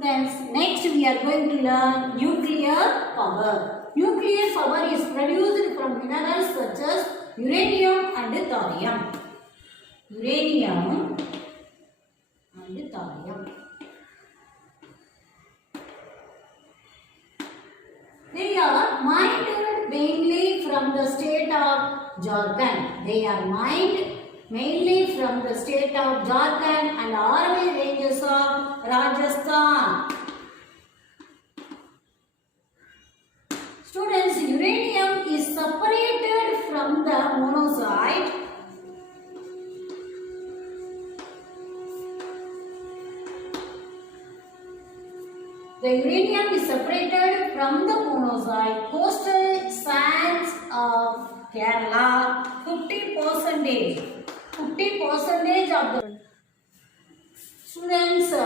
Students, next we are going to learn nuclear power. Nuclear power is produced from minerals such as uranium and thorium. Uranium and thorium. They are mined mainly from the state of Jharkhand. They are mined mainly from the state of Jharkhand and Aravalli ranges of Rajasthan. Students, uranium is separated from the monazite. The uranium is separated from the monazite coastal sands of Kerala. 50% of the students, the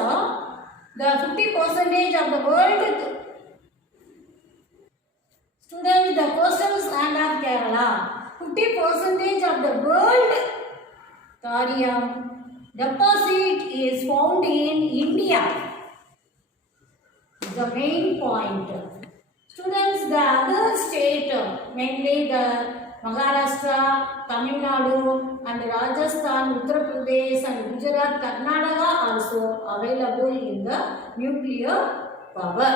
50% of the world students, the coastal sand of Kerala, 50% of the world thorium deposit is found in India. The main point. Students, the other state, mainly the Maharashtra, Tamil Nadu and Rajasthan, Uttar Pradesh and Gujarat, Karnataka also available in the nuclear power.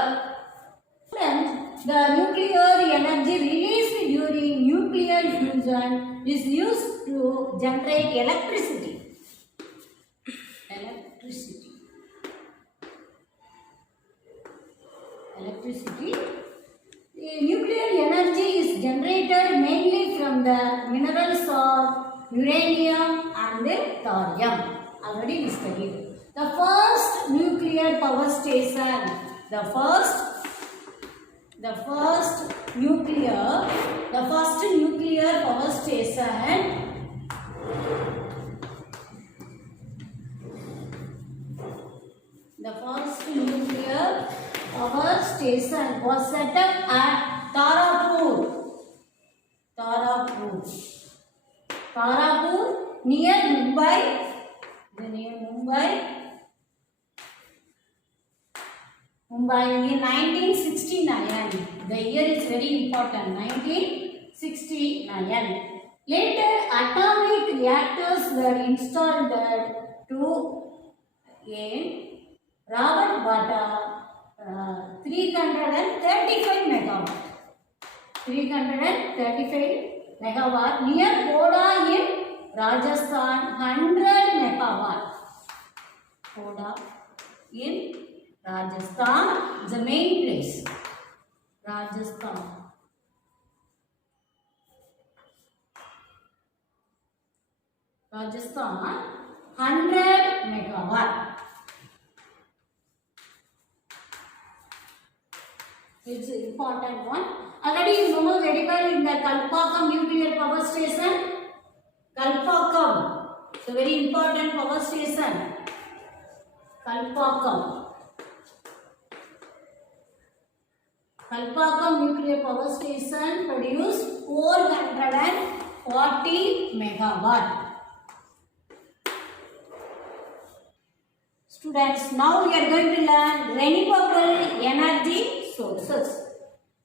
Students, the nuclear energy released during nuclear fusion is used to generate electricity. The nuclear energy is generated mainly from the minerals of uranium and thorium. Already we studied. The first nuclear power station. The first nuclear power station. The first nuclear power station was set up at Tarapur near Mumbai. Mumbai in 1969. The year is very important. 1969. Later, atomic reactors were installed in Rawalpindi. 335 megawatt. 335 megawatt near Koda in Rajasthan. 100 megawatt. Koda in Rajasthan is the main place. Rajasthan. Rajasthan 100 megawatt. It's an important one. Already you know very well in the Kalpakkam nuclear power station. Kalpakkam. It's a very important power station. Kalpakkam nuclear power station produced 440 megawatt. Students, now we are going to learn renewable energy sources.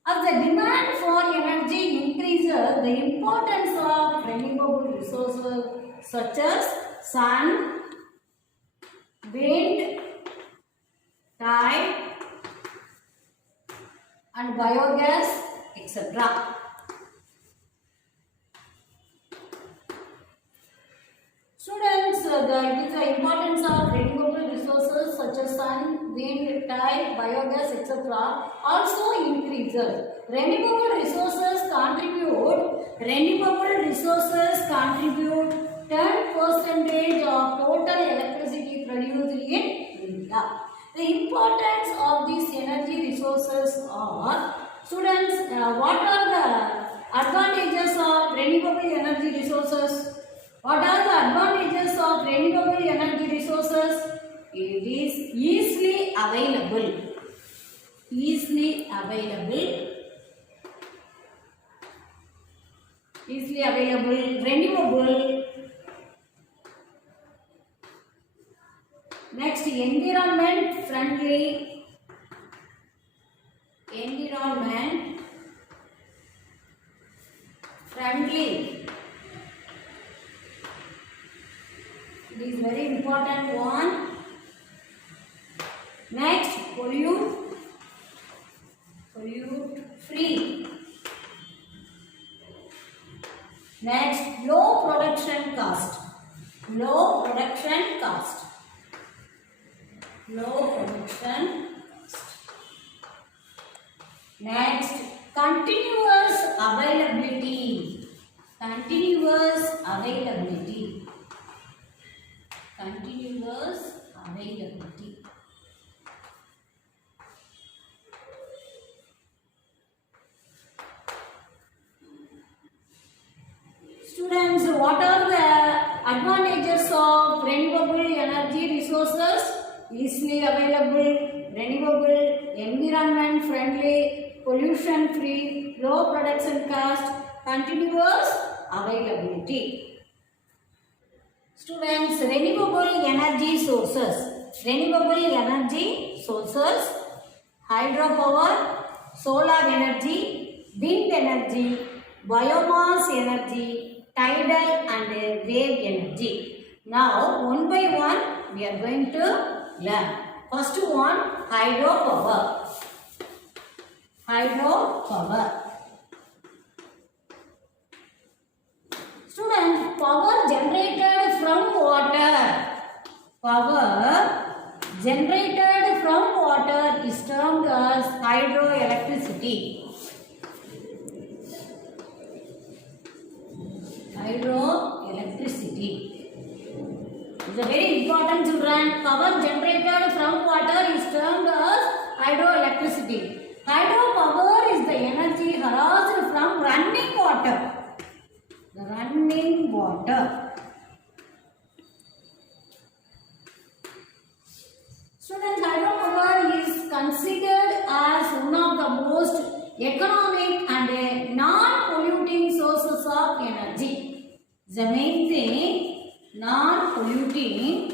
As the demand for energy increases, the importance of renewable resources such as sun, wind, tide and biogas, etc. Students, it is the importance of renewable resources such as sun, wind, tide, biogas, etc. also increases. Renewable resources contribute 10% of total electricity produced in India. The importance of these energy resources are, students, what are the advantages of renewable energy resources? What are the advantages of renewable energy resources? It is easily available. Renewable. Next, environment friendly. environment friendly. It is very important one. Next, pollute free. Next, low production cost. Low production cost. Next, continuous availability. Students, what are the advantages of renewable energy resources? Easily available, renewable, environment friendly, pollution free, low production cost, continuous availability. Students, renewable energy sources. Hydropower, solar energy, wind energy, biomass energy, tidal and wave energy. Now, one by one, we are going to learn. First one, hydropower. Students, power generated from water. Is termed as hydroelectricity. It's a very important, children. Power generated from water is termed as hydroelectricity. Hydropower is the energy harnessed from running water. Students, hydropower is considered as one of the most economic and non-polluting sources of energy. The main thing, non-polluting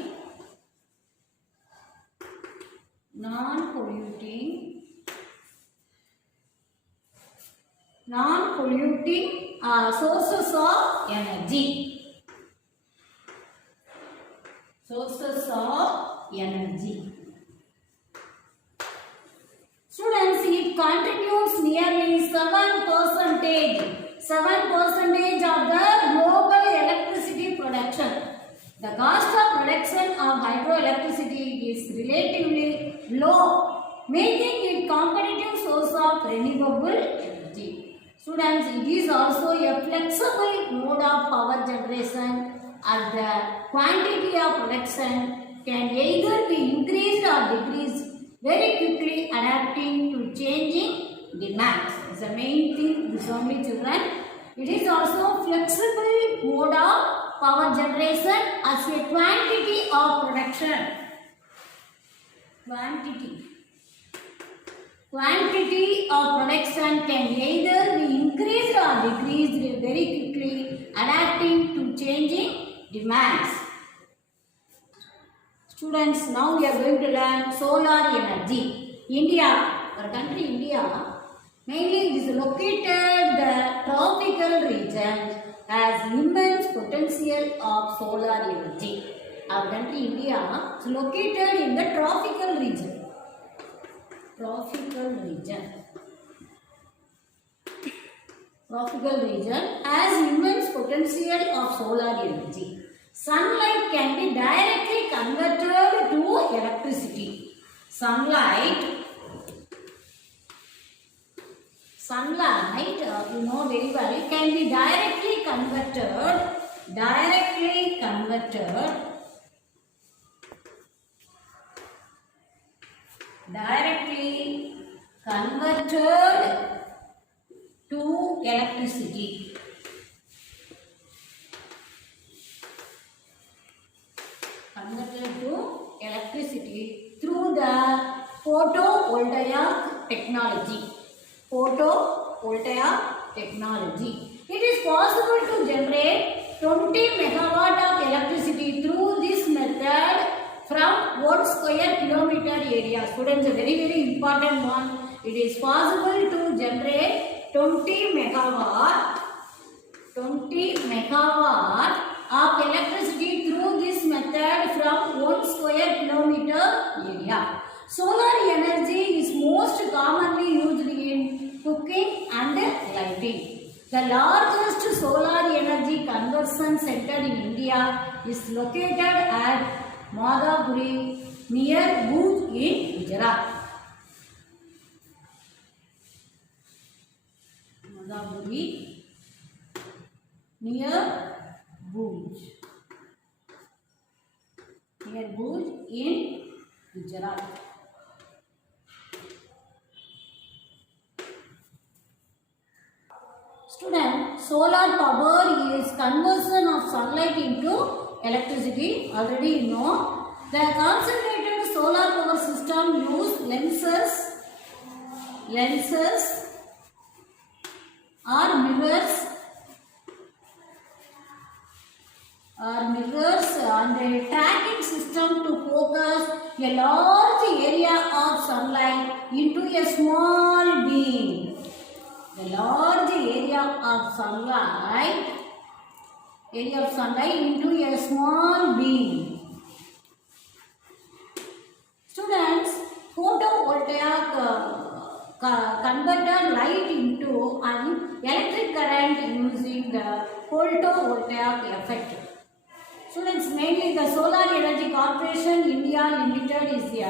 sources of energy. Students, it contributes nearly 7% of the global electricity production. The cost of production of hydroelectricity is relatively low, making it competitive source of renewable energy. Students, it is also a flexible mode of power generation as the quantity of production can either be increased or decreased very quickly, adapting to changing demands. It's the main thing, this only, children. It is also flexible mode of power generation as a quantity of production. Quantity of production can either be increased or decreased very quickly, adapting to changing demands. Students, now we are going to learn solar energy. India, our country India, mainly it is located the tropical region, has immense potential of solar energy. Our country India is located in the tropical region. Has immense potential of solar energy. Sunlight can be directly converted to electricity. Sunlight, you know very well, can be directly converted to electricity. Through the photovoltaic technology. It is possible to generate 20 megawatt of electricity through this method from 1 square kilometer area. Students, a very important one. It is possible to generate 20 megawatt of electricity through this method from 1 square kilometer area. Solar energy is most commonly used in cooking and lighting. The largest solar energy conversion center in India is located at Madhapuri near Bhuj in Gujarat. Madhapuri near Bhuj in Gujarat. Student, solar power is conversion of sunlight into electricity. Already you know. The concentrated solar power system use lenses or mirrors and a tracking system to focus a large area of sunlight into a small beam. The large area of sunlight into a small beam. Students, photovoltaic converted light into an electric current using the photovoltaic effect. Students, mainly the Solar Energy Corporation India Limited is a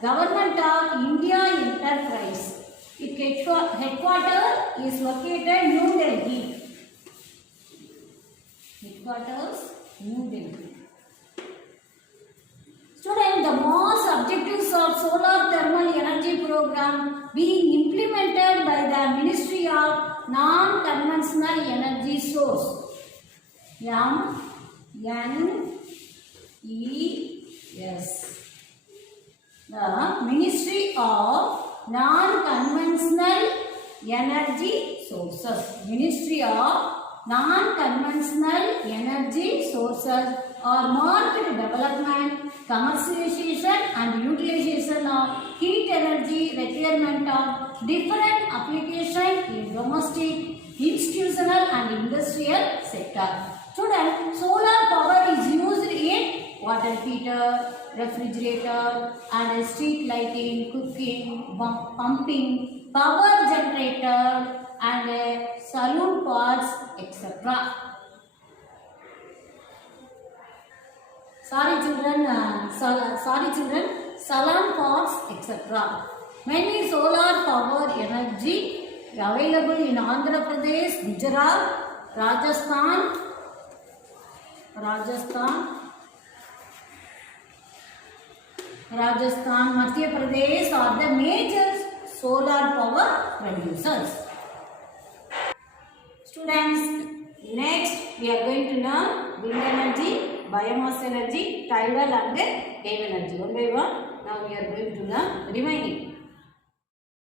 government of India enterprise. Its headquarters is located New Delhi. Students, the most objectives of solar thermal energy program being implemented by the Ministry of Non-Conventional Energy Source, MENES. The Ministry of Non-Conventional Energy Sources. Ministry of Non-Conventional Energy Sources are market development, commercialization and utilization of heat energy requirement of different applications in domestic, institutional and industrial sector. Students, solar power is used in water heater, refrigerator and street lighting, cooking, pumping, power generator and saloon pots, etc. Sorry children, salon pots, etc. Many solar power energy available in Andhra Pradesh, Gujarat, Rajasthan, Madhya Pradesh are the major solar power producers. Students, next we are going to learn wind energy, biomass energy, tidal and wave energy. One by one, now we are going to learn remaining.